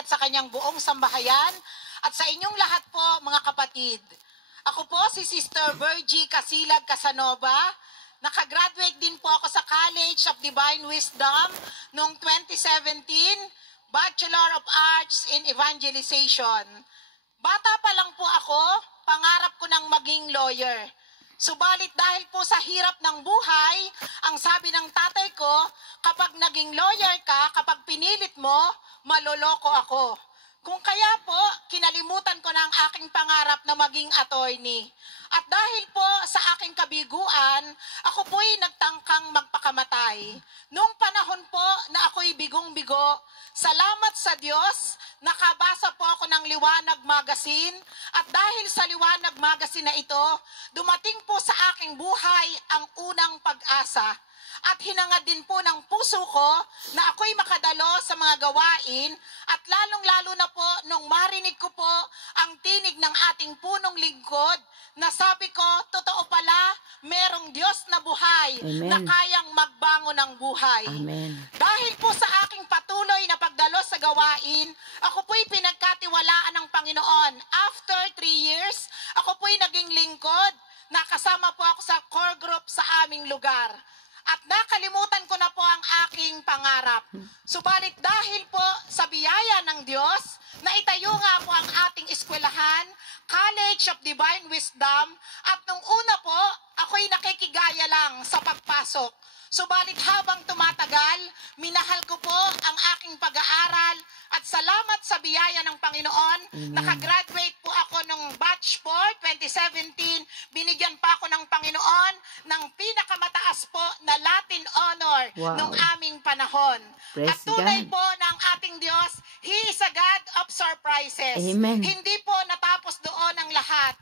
at sa kanyang buong sambahayan at sa inyong lahat po mga kapatid. Ako po si Sister Virgie Casilag Casanova. Nakagraduate din po ako sa College of Divine Wisdom noong 2017, Bachelor of Arts in Evangelization. Bata pa lang po ako, pangarap ko ng maging lawyer. Subalit dahil po sa hirap ng buhay, ang sabi ng tatay ko, kapag naging lawyer ka, kapag pinilit mo, maloloko ako. Kung kaya po, kinalimutan ko na ang aking pangarap na maging attorney. At dahil po sa aking kabiguan, ako po'y nagtangkang magpakamatay. Noong panahon po na ako'y bigong-bigo, salamat sa Diyos, nakabasa po ako ng Liwanag Magazine at dahil sa Liwanag Magazine na ito, dumating po sa aking buhay ang unang pag-asa. At hinangad din po ng puso ko na ako'y makadalo sa mga gawain at lalong-lalo na po nung marinig ko po ang tinig ng ating punong lingkod na sabi ko, totoo pala, merong Diyos na buhay. Amen. Na kayang magbango ng buhay. Amen. Dahil po sa aking patuloy na pagdalo sa gawain, ako po'y pinagkatiwalaan ng Panginoon. After 3 years, ako po'y naging lingkod. Nakasama po ako sa core group sa aming lugar. At nakalimutan ko na po ang aking pangarap. Subalit dahil po sa biyaya ng Diyos, naitayo nga po ang ating eskwelahan, College of Divine Wisdom, at nung una po, ako'y nakikigaya lang sa pagpasok. Subalit habang tumatagal, minahal ko po ang aking pag-aaral at salamat sa biyaya ng Panginoon, nakagraduate po ako nung batch 4, 2017, binigyan pa ako ng Panginoon ng pinakamataas po na Latin honor nung aming panahon. Praise at tunay God. Po ng ating Diyos, He is a God of surprises. Amen. Hindi po natapos doon ang lahat.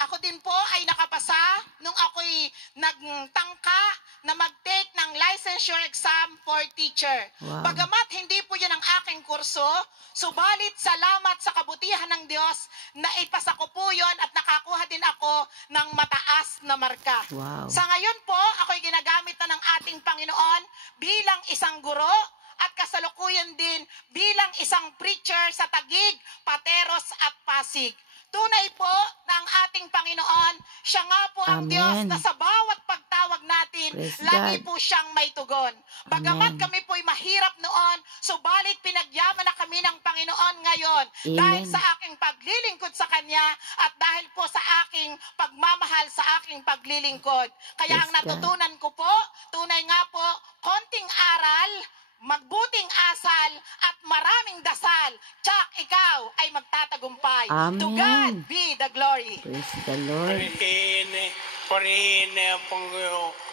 Ako din po ay nakapasa nung ako'y nagtangka na mag-take ng licensure exam for teacher. Wow. Bagamat hindi po yun ang aking kurso, subalit salamat sa kabutihan ng Diyos na ipasa ko po yun at nakakuha din ako ng mataas na marka. Wow. Sa ngayon po, ako'y ginagamit na ng ating Panginoon bilang isang guro at kasalukuyan din bilang isang preacher sa Taguig, Pateros at Pasig. Tunay po ng ating Panginoon, siya nga po ang Amen. Diyos na sa bawat pagtawag natin, praise lagi God. Po siyang may tugon. Bagamat Amen. Kami po'y mahirap noon, subalit pinagyaman na kami ng Panginoon ngayon Amen. Dahil sa aking paglilingkod sa Kanya at dahil po sa aking pagmamahal sa aking paglilingkod. Kaya praise ang natutunan God. Ko po, tunay nga po, konting aral, magbuting asal at maraming dasal, tsak ikaw ay magtatagumpay. Amen. To God be the glory. Praise the Lord. Purihin ang Panginoon